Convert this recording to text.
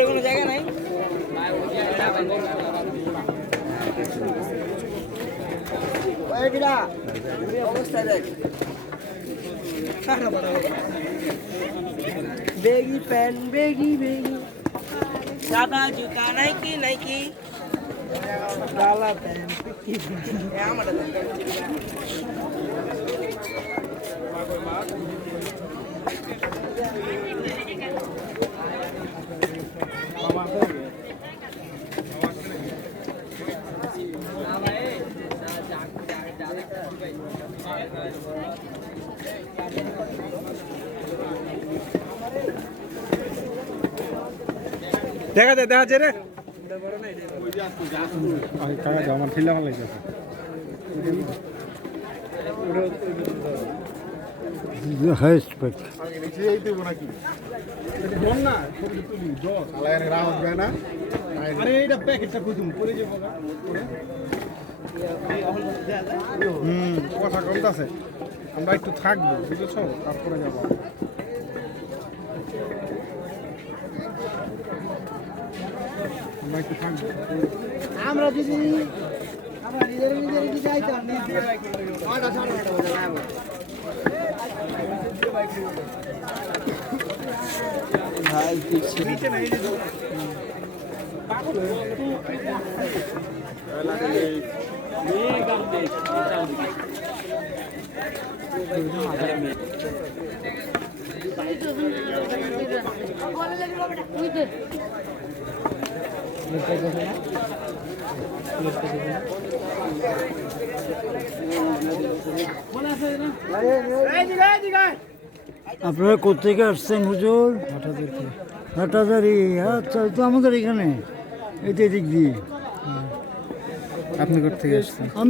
কোনো জায়গা নাই অবস্থা দেখ বেগি প্যান্ট বেগি বেগি সাদা জুতা নাইকি নাইকি কালা প্যান্ট আমার দেখা যায় রে কাকা আমার ঠেলা ভালো লাগছে হাইস্ট পেট আরে এটা প্যাকেটটা বুঝুন পরে যাবো কথা কমতেছে আমরা একটু থাকবো বুঝেছো তারপরে যাবো আমরা একটু থাকবো আমরা যদি আমরা নিজের কি যাইতাম ভাই আপনারা কোথেকে আসছেন হুজুর? হাটাজারি। আচ্ছা, তো আমাদের এখানে এটা এদিক দিয়ে। আপনি কোথা থেকে আসছেন? আমি